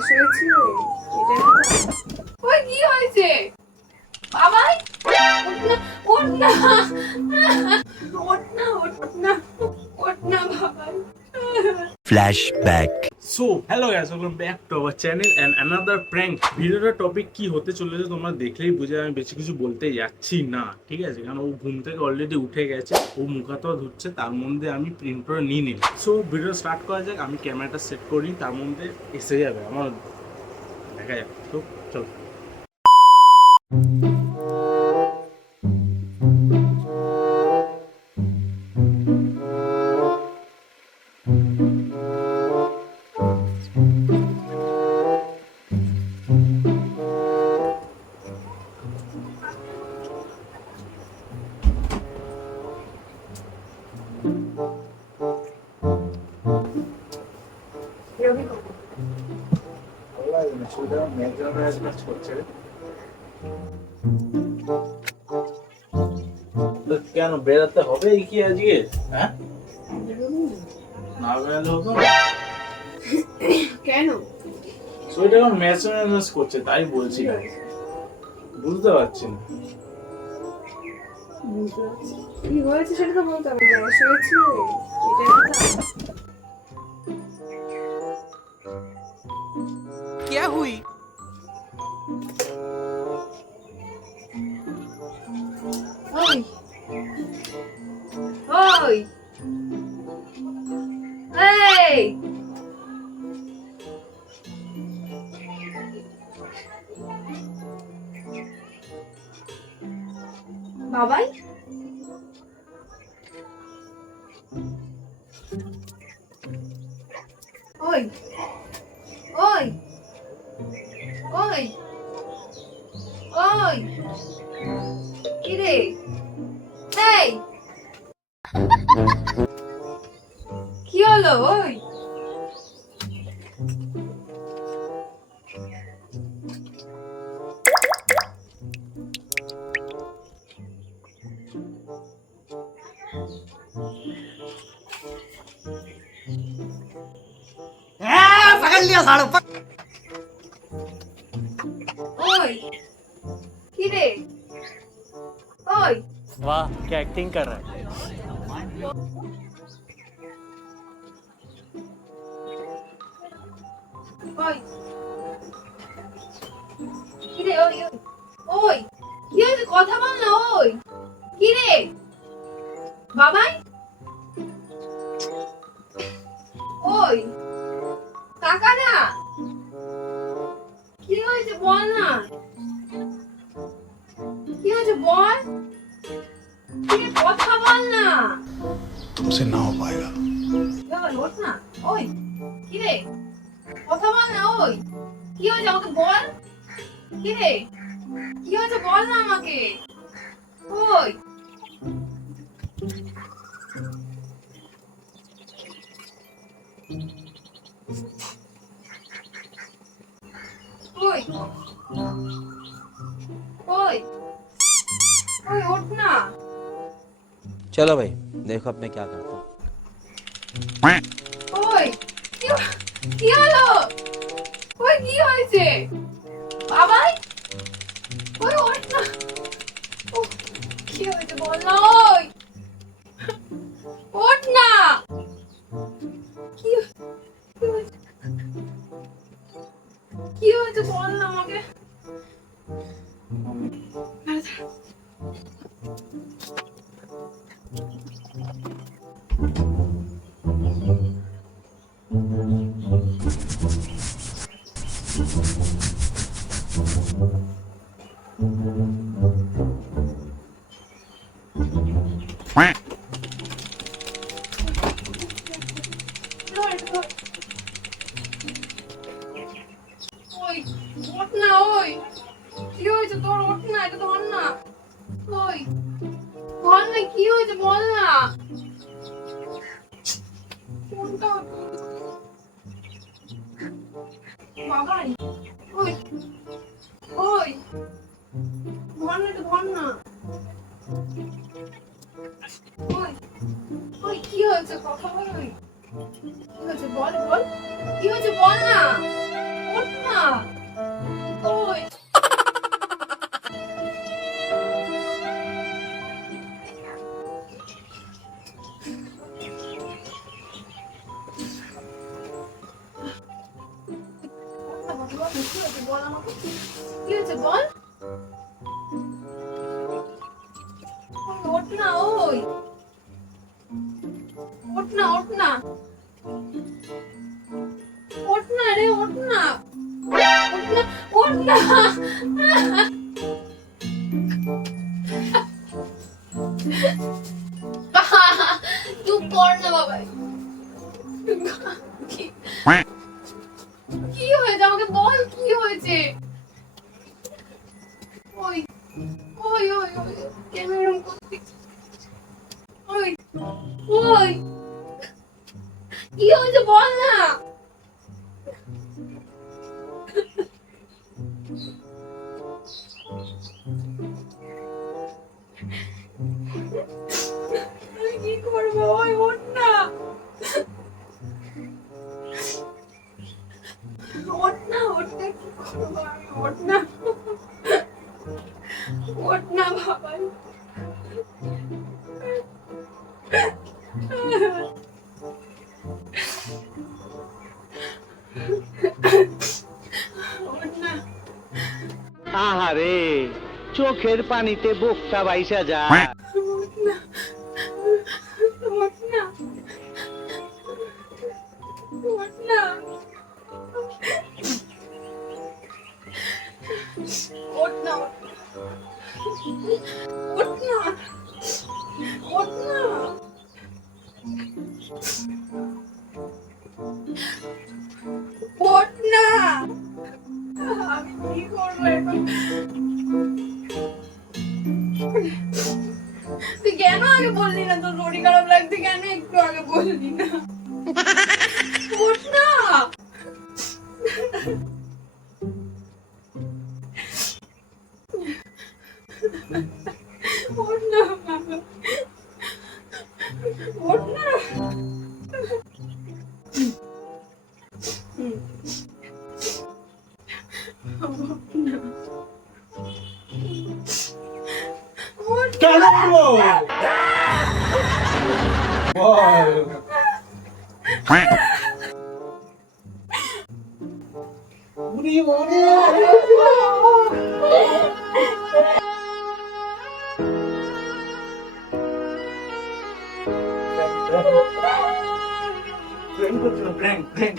বয়স হয়েছে এটা ওই কি হয়েছে বাবাই ওঠ না ওঠ না ওঠ না ওঠ না Babai Flashback. So hello guys, welcome back to our channel and another prank. ভিডিওটার টপিক কি হতে চলেছে তোমরা দেখলেই বুঝে আমি বেশি কিছু বলতে যাচ্ছি না, ঠিক আছে? কারণ ও ঘুম থেকে অলরেডি উঠে গেছে, ও মুখ হাত ধুচ্ছে, তার মধ্যে আমি প্রিন্টটা নিয়ে নিই। সো ভিডিও স্টার্ট করা যাক। আমি ক্যামেরাটা সেট করি, তার মধ্যে এসে যাবে আমার, দেখা যাক। তো চলো। কেন বেড়াতে হবে কি আজকে? হ্যাঁ, না বেড়ালে হতো না? কেন শরীরটা এখন ম্যাচ ম্যাচ করছে, তাই বলছি। বুঝতে পারছি না কি হয়েছে সেটা তো বলতে হবে। বয়স হয়েছে এটা क्या हुई? ওই ওই এই বাবাই ওই ওই ওই ওই কি রে এই কি হলো? ওই पकड़ लिया साड़ू। ওই কি রে ওই वाह क्या एक्टिंग कर रहा है। ওই কি রে ওই ওই ওই কি হয়েছে? কথা বল না। ওই কি রে বাবাই ওই কাকা না কি হয়েছে বল না। কি হয়েছে বল। কি রে কথা বল না। तुमसे ना हो पाएगा। বাবা ওঠ না। ওই কি রে কথা বল না। ওই কি হয়েছে আমাকে বল। কি রে কি হয়েছে বল না আমাকে। ওই ওই ওই ওই ওঠ না। चलो भाई देखो अब मैं क्या करता हूँ। ওই কি হলো? ওই কি হয়েছে বাবাই? ওই ওঠ না। উফ, কি হয়েছে বল না। ওই ওঠ না। কি কি হয়েছে? কি হয়েছে বল না আমাকে। ওই ওঠ না। ওই কি হয়েছে তোর? ওঠ না, এটা ধর না। ওই বল না কি হয়েছে বল না। কোনটা বাবাই? ওই ওই ধর না, এটা ধর না। ওই ওই কি হয়েছে কথা বল। কি হয়েছে বল বল। কি হয়েছে বল না। ওঠ বল, কি হয়েছে বল আমাকে, কি হয়েছে বল। ওঠ না, ওই ওঠ না, ওঠ না, ওঠ না রে, ওঠ না, ওঠ না, ওঠ না। চুপ কর না বাবা। কি হয়েছে আমাকে বল, কি হয়েছে। ওই ওই ওই ওই কেন এরকম করছিস? ওই ওই কি হয়েছে বল না। আমি কি করবো, ওই ওঠ না, ওঠ না, ওঠতে কি করবো আমি, ওঠ না, ওঠ না বাবা। ওঠ না, আহারে চোখের পানিতে বুকটা বাইসা যায়। ওঠ না, ওঠ না, ওঠ না, ওঠ না, ওঠ না, ওঠ না, ওঠ না। আমি কি করবো এখন? তুই কেন আগে বললি না তোর শরীর খারাপ লাগছে, কেন একটু আগে বললি না? ওঠ না, ওঠ না বাবা, ওঠ না। কেন বলবো? বল। উড়ি উড়ি। প্র্যাঙ্ক করছিল, প্র্যাঙ্ক প্র্যাঙ্ক।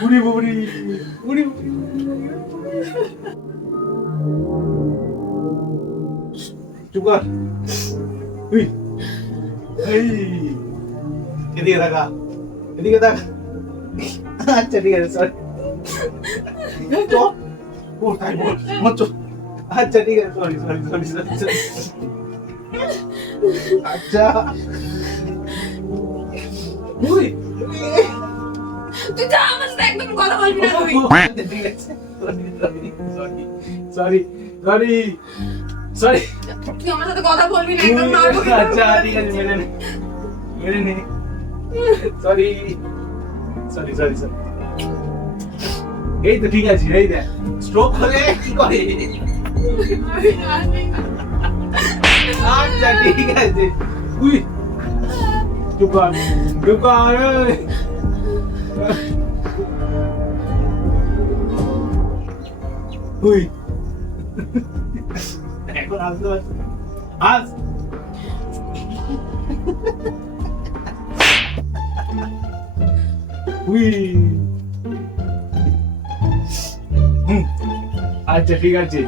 বুড়ি বুড়ি বুড়ি চুপ কর। তুই এই এদিকে দেখা, এদিকে দেখা। আচ্ছা ঠিক আছে, সরি। বল তাই বল, মত। আচ্ছা ঠিক আছে, সরি সরি সরি সরি। আচ্ছা তুই তুই যা, আমার সাথে একদম কথা বলবি না তুই। ঠিক আছে, সরি সরি সরি। তুই আমার সাথে কথা বলবি না, একদম না বলবি। আচ্ছা ঠিক আছে, মেনে নে মেনে নে। Sorry sorry sorry sorry. এই তো ঠিক আছে, এই দেখ স্ট্রোক হলে কি করে। আচ্ছা ঠিক আছে, উই চুপ কর চুপ কর। উই এখন আসতে পারছি, আস। উই আচ্ছা ঠিক আছে,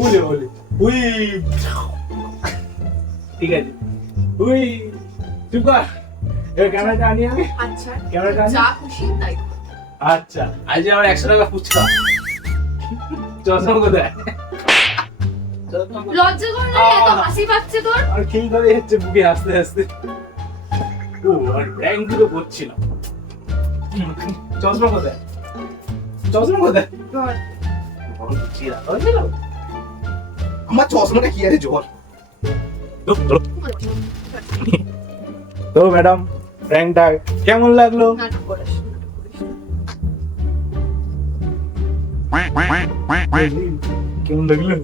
ওলে ওলে উই ঠিক আছে। উই চুপ কর, এবার ক্যামেরাটা আনি আমি। আচ্ছা ক্যামেরাটা আনি। যা খুশি তাই কর। আচ্ছা আজ আমার 100 টাকা ফুচকা। চশমা কোথায়? লজ্জা করে না, এত হাসি পাচ্ছে তোর। আর কি করে হচ্ছে বুকে হাসতে হাসতে। ও আর ব্যাংক গুলো করছিল। চশমা কোথায়? চশমা কোথায়? আমার চশমাটা কি আরে জ্বর। তো ম্যাডাম প্র্যাঙ্কটা কেমন লাগলো? নাটক করিস না, নাটক করিস না। কেমন লাগলো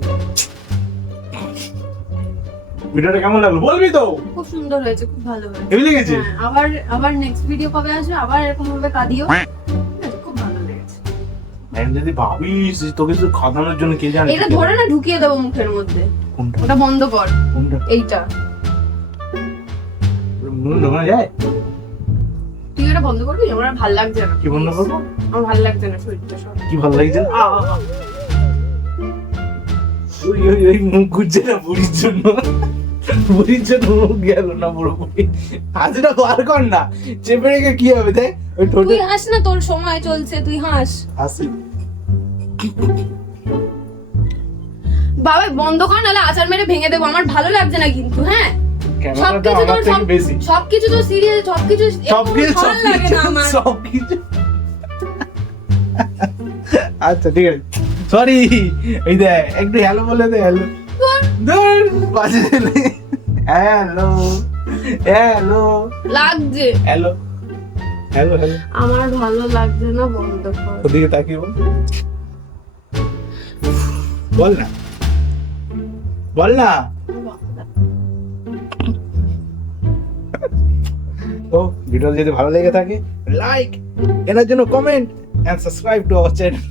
ভিডিওটা, কেমন লাগলো বলবি তো? খুব সুন্দর হয়েছে, খুব ভালো হয়েছে। হেভি লেগেছে? হ্যাঁ, আবার নেক্সট ভিডিও কবে আসবে, আবার এরকম ভাবে কাঁদিও। ঠিক আছে, খুব ভালো লেগেছে। আমি যদি ভাবিস যে তোকে শুধু খাওয়ানোর জন্য, কে জানে এটা ধরে না ঢুকিয়ে দেবো মুখের মধ্যে। কোনটা ওটা বন্ধ কর, কোনটা এইটা। নুন ঢোকানো যায়? তুই এটা বন্ধ করবি? আমার আর ভাল লাগছে না। কি বন্ধ করবো? আমার ভাল লাগছে না শরীরটা সব। কি ভালো লাগছে না? ওই ওই ওই মুখ ঘুরছে না বুড়ির জন্য, বুড়ির জন্য মুখ গেল না পুরোপুরি। হাসিটা বার কর না, চেপে রেখে কি হবে দেখ ওই ঠোঁটে। তুই হাস না, তোর সময় চলছে, তুই হাস। হাসি বাবা বন্ধ কর, নাহলে আচার মেরে ভেঙে দেবো। আমার ভালো লাগছে না কিন্তু। হ্যাঁ, ক্যামেরাটা আমার থেকে বেশি। সবকিছু তো সিরিয়াস, সবকিছু ভালো লাগে না আমার। সবকিছু আচ্ছা ঠিক আছে, সরি। এই দেখ একটু হ্যালো বলে দে। হ্যালো দূর বাজে হ্যালো হ্যালো লাগছে। Hello hello hello. আমার ভালো লাগছে না, বন্ধ কর। ওদিকে তাকিয়ে বল, বল না, বল না। তো ভিডিও যদি ভালো লেগে থাকে, লাইক, এর জন্য comment and subscribe to our channel.